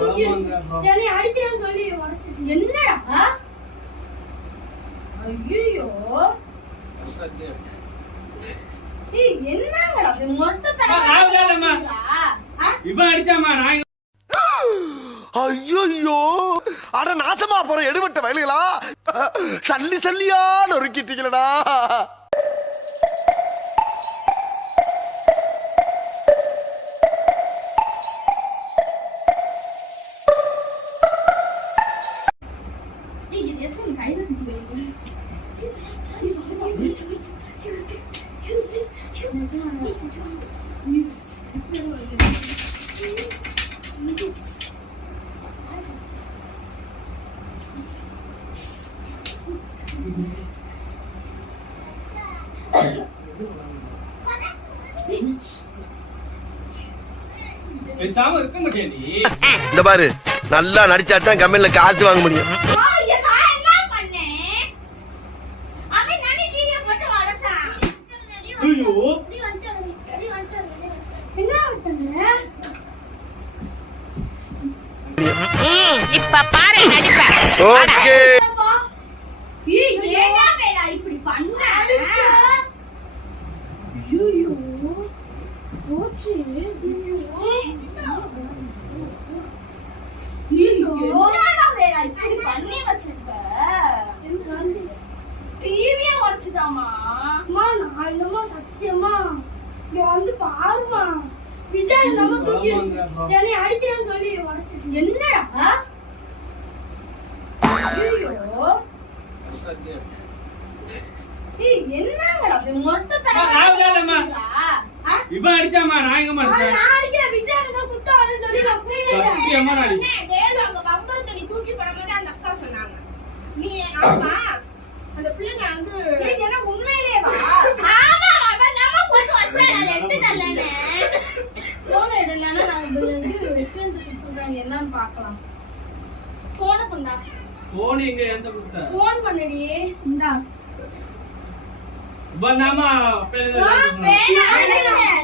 தூக்கி என்னை அடிக்கிறேன்னு சொல்லி உடைச்சிச்சு. என்னடா? ஐயோ என்னங்கடா மொட்டை தரமா இப்ப அடிச்சாமா நான் ஐயோ அட நாசமா போற எடுபட்ட வயலுகளா சல்லி சல்லியா நொறுக்கிட்டீங்களடா. பேசாம இருக்க மாட்டேன் நீ. இந்த பாரு நல்லா நடிச்சாதான் கம்பெனில காசு வாங்க முடியும். இப்ப பாரு நடிப்ப. ஓகே இப்படி பண்ண ஐயோ போச்சு. இப்படி பண்ணி வச்சிருக்க டிவியே உடைச்சுட்டாமா. நான் இல்லமா சத்தியமா இங்க வந்து பாருமா விஜய் நம்ம தூக்கி என்னை அடிக்கிறேன்னு சொல்லி உடைச்சிச்சு. என்னடா? ஐயோ என்னங்கடா மொட்டை தரமா இப்ப அடிச்சாமா நான் எங்க மாட்டேன். நான் அடிக்கிறேன் விஜய் தான் குத்தான்னு சொல்லி சத்தியமா நான் வேலு அங்க பம்பரத்தை நீ தூக்கி போற மாதிரி அந்த அக்கா சொன்னாங்க. நீ ஆமா அந்த பிள்ளைங்க வந்து என்ன உண்மையிலேயே வா? ஆமா அவன் நம்ம போட்டு வச்சானே ரெண்டு தள்ளனே. போன் எடுலனா நான் இது ரெஃபரன்ஸ் கொடுத்துறேன் என்னன்னு பார்க்கலாம். போன் பண்ணா. போன் எங்க எந்த குடுத்த? போன் பண்ணடி. இந்தா. பனாமா பேல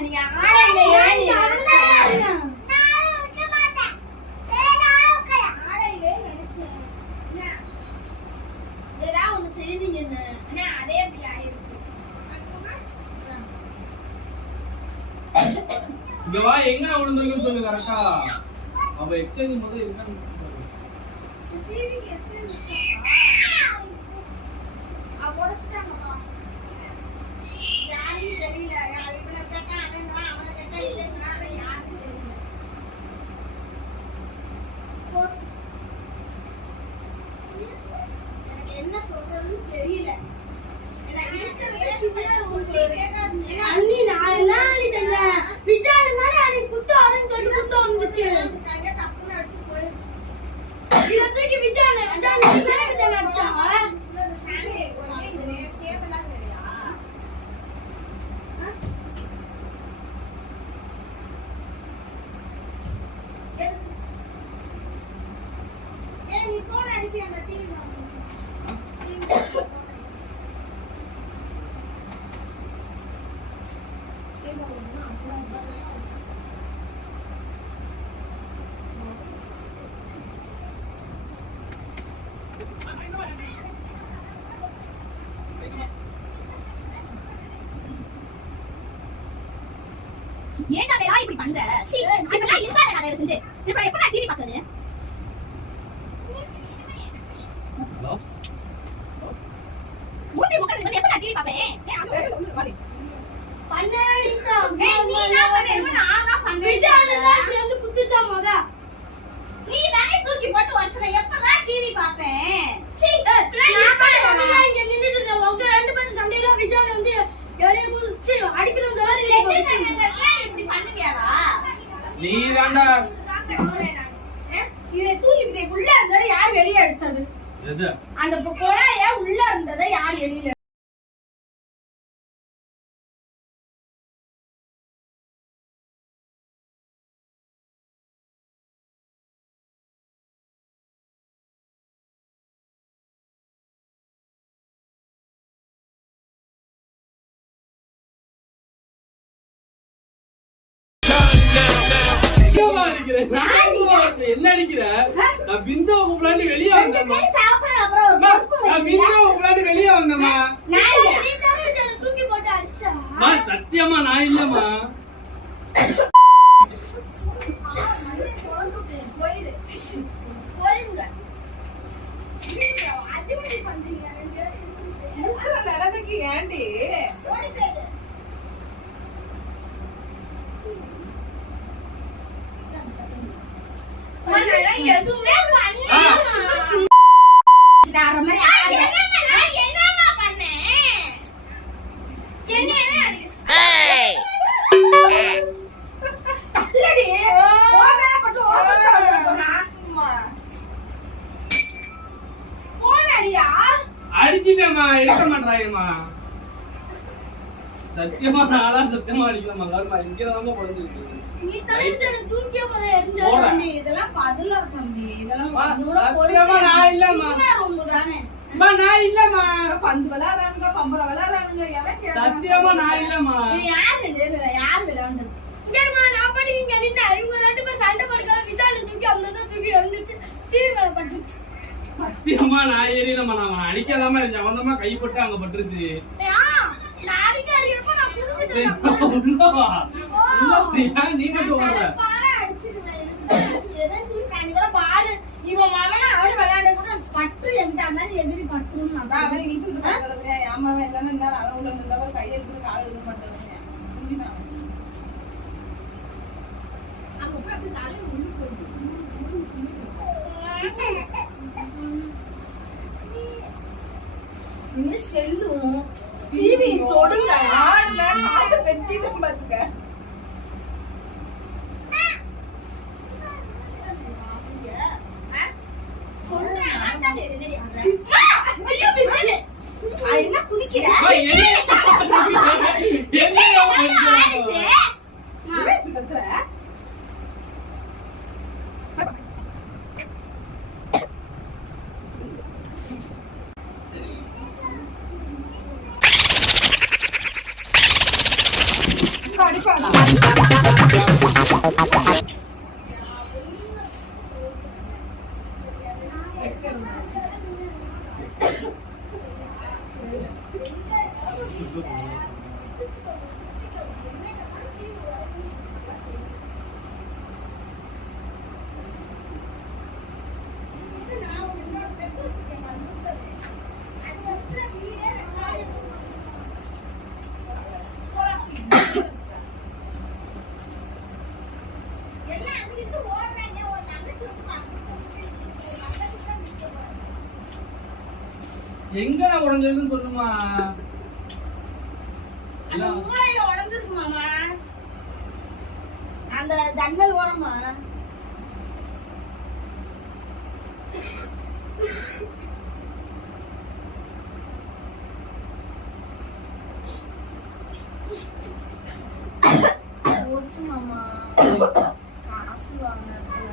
நீங்க ஆளே ஏன் இங்க வா எங்க விழுந்திருக்குன்னு சொல்லு கரெக்டா. அவ எக்ஸ்சேஞ்ச் முதல்ல இருக்கான்னு டிவிக்கு எக்ஸ்சேஞ்ச் அவரஸ்டாங்கப்பா. யாரும் தெரியல. இவனை கேட்டா அவன் அவனை கேட்டா இல்லைங்கறால யாருக்கும் தெரியல. எனக்கு என்ன சொல்றதுன்னு தெரியல. அண்ணி நான் என்ன அடிச்சல விஜய் மாதிரி அடி குத்து அரன் சொல்லி குத்து வந்துச்சு. டப்புன்னு அடிச்சு போயிடுச்சு. இத தூக்கி விஜய் விஜய் அடிச்சா. நீ போன் அடிப்பி அந்த டிவி ஏன்டா வேலா இப்படி பண்ற? சீ இப்பலாம் இருக்காத நான் தயவு செஞ்சு. இப்ப எப்ப நான் டிவி பார்க்கிறது? ஹலோ மூஞ்சி முகறது வந்து எப்ப நான் டிவி பார்ப்பேன்? பண்ணாடிடா. நீ என்ன பண்ணேன்னு நான் தான் பண்ணேன். விஜய் தான் வந்து குத்துச்சா மொத. நீ தானே தூக்கி போட்டு வச்சற எப்ப நான் டிவி பார்ப்பேன்? சீ நான் இங்க நின்னுட்டு உங்க ரெண்டு பேரும் சண்டையில விஜய் வந்து எளைய குச்சி அடிக்கிறவங்க இப்படி பண்ணுவியாடா? நீ தான்டா இதை தூக்கி இதை உள்ள இருந்ததை யார் வெளியே எடுத்தது? எது அந்த கொலைய உள்ள இருந்ததை யார் வெளியில அடிக்கிறேன் என்ன அடிக்கிற? நான் பிந்துவை கூப்பிடலான்னு வெளியே ரெண்டு வந்தேம்மா. பேரும் சாப்பிடுற அப்புறம் ஒரு அம்மா, பொறுப்பு நான் வேணும்ல? பிந்துவை கூப்பிடலான்னு வெளியே வந்தேம்மா. நான் இல்ல. நீ தானே என்னை தூக்கி போட்டு அடிச்சா? அம்மா, சத்தியமா நான் இல்லம்மா. போயிரு. போயிருங்க. அடிமடி பண்றீங்க ரெண்டு பேரும். இருக்கிற நிலைமைக்கு ஏண்டி? ஓடி போயிரு. அம்மா, நான் எதுவுமே பண்ணல. இதாற மாதிரி ஆடு. என்னம்மா பண்ணேன்? என்னையவே அடி. இல்லடி. உன் மேல பட்டு உன் மேல வந்துருக்கோனா? போனடியா? அடிச்சிட்டேம்மா, எடுக்க மாட்டாங்கம்மா. சத்தியமா நான்லாம் சத்தியமா அடிக்கலாமா? கருமா இங்கதான் உடஞ்சிருக்கு. நீ தடுத்து என்னை தூக்கிய போதே எரிஞ்சா போடா. தம்பி, இதெல்லாம் பதிலா தம்பி. இதெல்லாம் அம்மா, அதோட சத்தியமா நான் இல்லம்மா. சின்ன ரொம்ப தானே. அம்மா, நான் இல்லம்மா. பந்து விளையாடுறாங்க, பம்பரம் விளையாடுறாங்க. எனக்கு சத்தியமா நான் இல்லம்மா. இது யார் ரெண்டு பேரும் யார் விளையாண்டது? இங்கேம்மா, நான் பாட்டுக்கு இங்க நின்னேன். இவங்க ரெண்டு பேரும் சண்டை போடுறதுக்காக விசால தூக்கி அந்த தான் தூக்கி எறிஞ்சிட்டு டிவி மேல பட்டுருச்சு. சத்தியமா நான் ஏறினம்மா. நான் அடிக்காதாம இருந்தேன். அவன்தாம்மா கை போட்டு அங்க பட்டுருச்சு. நான் அடிக்க அறியப்ப நான் சரி, புடிச்சிட்டேன். உள்ள வா. உள்ள வரியா? நீ மட்டும் ஓடுற. பாலை அடிச்சிடுவேன். எனக்கு எதுவும் தூக்கி கூட பாலு இவன் மகன் அவன் விளையாட கூட பட்டு என்கிட்ட அந்த எதிரி பட்டுரும் அதான் அவன் வீட்டுக்கு போறதுக்கு ஏமாவன் இல்லைன்னு இருந்தாலும் அவன் உள்ள இருந்தவர் கையில இருந்து காலை இது பண்றதுங்க. புரியுதா? அங்க போய் அப்படி தலையில உள்ள போட்டு. நீ செல்லும் டிவி தொடுங்க. ஆடுல காட்டு வெட்டி பாத்துக்க. சொல்றேன் ஆட்டாவே இல்லையா? ஐயோ பிச்சே. என்ன குதிக்கிற? அம்மா, என்னையா பண்ற? இப்படி கத்துற? அடிப்பாடா. எங்கடா உடஞ்சிருக்குன்னு சொல்லுமா. அந்த மூளையில உடைஞ்சிருக்கு மாமா. அந்த ஜன்னல் ஓரமா. போச்சு மாமா. காசு வாங்கினதுல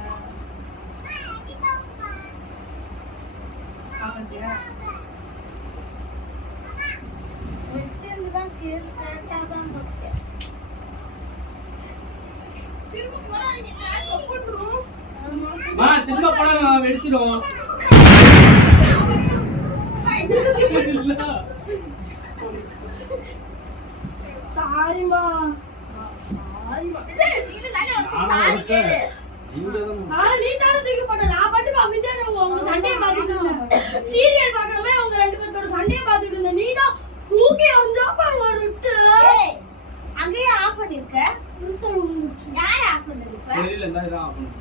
வச்சிருந்துதான் கேட்டாதான் போச்சு. திரும்ப போறாதீங்க. கொப்புடுறோம். மா, திரும்ப போனா வெடிச்சிடும். இல்ல. சாரிமா. சாரிமா. சாரி கேளு. நீ தானே தூக்கி போட்ட. நான் பாட்டுக்கு அமைதியான உங்க சண்டையை பார்த்துட்டு இருந்தேன். சீரியல் பார்க்கணுமே அவங்க ரெண்டு பேர்த்தோட சண்டையை பார்த்துட்டு இருந்தேன். நீ தான் தூக்கி வந்தா பாருட்டு. அங்கேயே ஆஃப் பண்ணிருக்க. யார் ஆஃப் பண்ணது இப்ப? தெரியல, இந்தா இதான் ஆகணும்.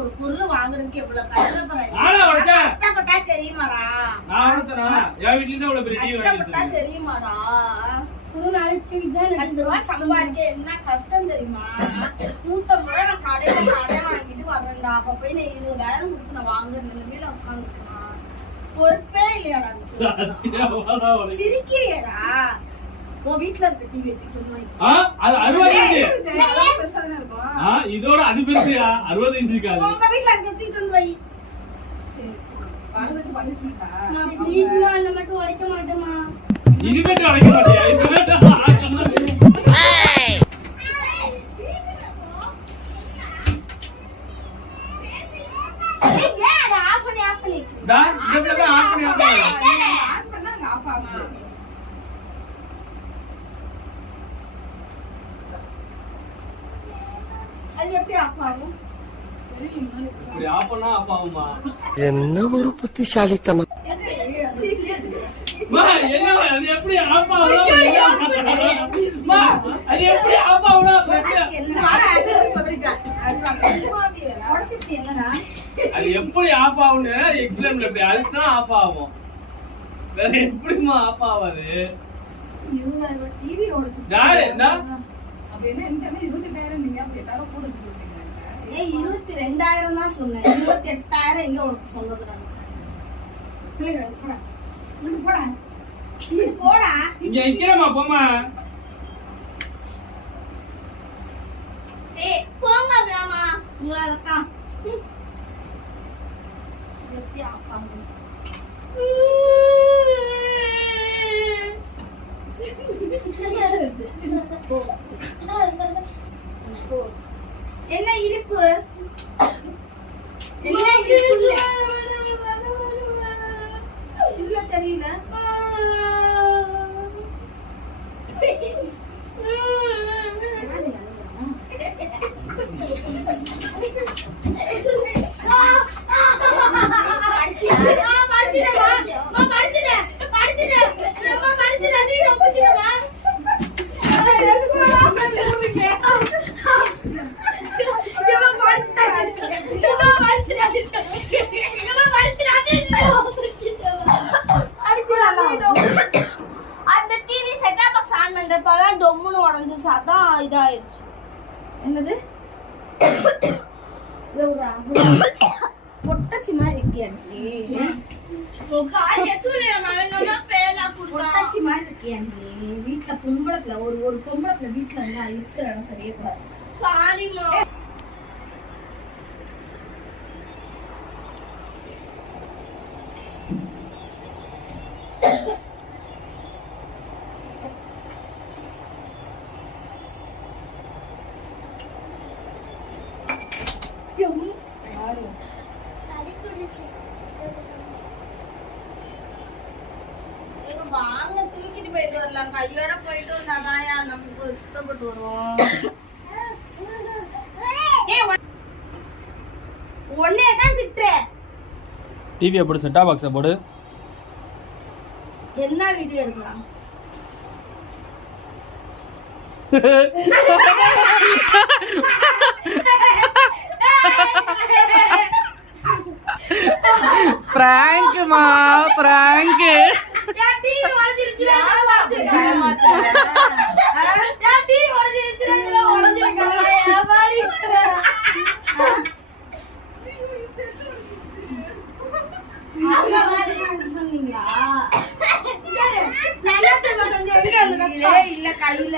ஒரு பொருள் வாங்குறதுக்கு எவ்வளவு கஷ்டப்படுறாங்க. நானா உடைச்சேன்? கஷ்டப்பட்டா தெரியுமாடா? நான் உடைச்சேனா? என் வீட்ல இருந்து இவ்வளவு பெரிய டிவி கஷ்டப்பட்டா வாங்கிட்டு தெரியுமாடா? ஒரு நாளைக்கு 2 ரூபா சம்பாதிக்க என்ன கஷ்டம் தெரியுமா? 150 ரூபா நான் கடையில கடை வாங்கிட்டு வரேன்டா. அப்ப போய் நான் 20,000 கொடுத்து நான் வாங்குற நிலைமையில உட்காந்துருக்கேன். பொறுப்பே இல்லையாடா சத்தியமா சிரிக்கிறியடா? உன் வீட்டுல இருக்க டிவி எடுத்துட்டு அது 60 இன்ச்சு. இருக்கும். இதோட அது பெருசுயா, 60 இன்ச்சுக்கு அது. உங்க வீட்டுல இருக்க எடுத்துட்டு வந்து வை. வாங்குறதுக்கு பனிஷ்மெண்டா? நான் ப்ளீஸ்மா அந்த மட்டும் உடைக்க மாட்டேமா. இனிமேட்டு அழைக்க மாட்டியா? இனிமேட்டு ஏய், ஏன் அதை ஆஃப் பண்ணி டா, இந்த சைடு ஆன் பண்ணி ஆன் பண்ணு. ஆன் பண்ணா அங்க ஆஃப் ஆகும். அது எப்படி ஆஃப் ஆகும்? இப்படி ஆஃப் பண்ணா ஆஃப் ஆகுமா? என்ன ஒரு புத்திசாலித்தனம். மா, என்னம்மா, அது எப்படி ஆஃப் ஆகும்? மா, அது எப்படி ஆஃப் ஆகும்னா உடைச்சிட்டு என்னடா? அது எப்படி ஆஃப் ஆகும்னு எக்ஸாம்ல எப்படி அதுதான் ஆஃப் ஆகும். வேற எப்படிமா ஆஃப் ஆவாது? 20,000 ரூபாய் டிவி உடைச்சிட்டு. யாரு என்ன? ஏய், 22,000 தான் சொன்னேன். 28,000 எங்க உனக்கு சொன்னது நான்? பிள்ளைங்க, போடா. இங்க போடா. இங்க போடா. இங்க நிக்கிறமா போமா. ஏய் போங்க அம்மா. உங்களால தான். எப்படி ஆஃப் ஆகும்? என்ன இனிப்பு? என்ன இனிப்பு? இல்ல தெரியல. அந்த டிவி செட்டப் பாக்ஸ் ஆன் பண்றப்ப டொம்முன்னு உடைஞ்சிருச்சு. அதான் இதாயிருச்சு. என்னது? பொட்டச்சி மாதிரி இருக்கியா நீ? பொட்டச்சி மாதிரி இருக்கியா நீ? வீட்டுல பொம்பளை பிள்ளை ஒரு பொம்பளை பிள்ளை வீட்டுல இருந்தா இருக்கிற இடம் தெரியக்கூடாது. சாரிமா. வாங்க தூக்கிட்டு போயிட்டு வரலாம். கையோட போயிட்டு வந்தாதான் நமக்கு சுத்தப்பட்டு வருவோம். ஒன்னேதான் திட்டுற. டிவியை போடு, செட்டா பாக்ஸை போடு. என்ன வீடியோ எடுக்கலாம்? பிராங்க்மா, பிராங்க். டிவி உடைஞ்சிருச்சு. டிவி இல்ல கையில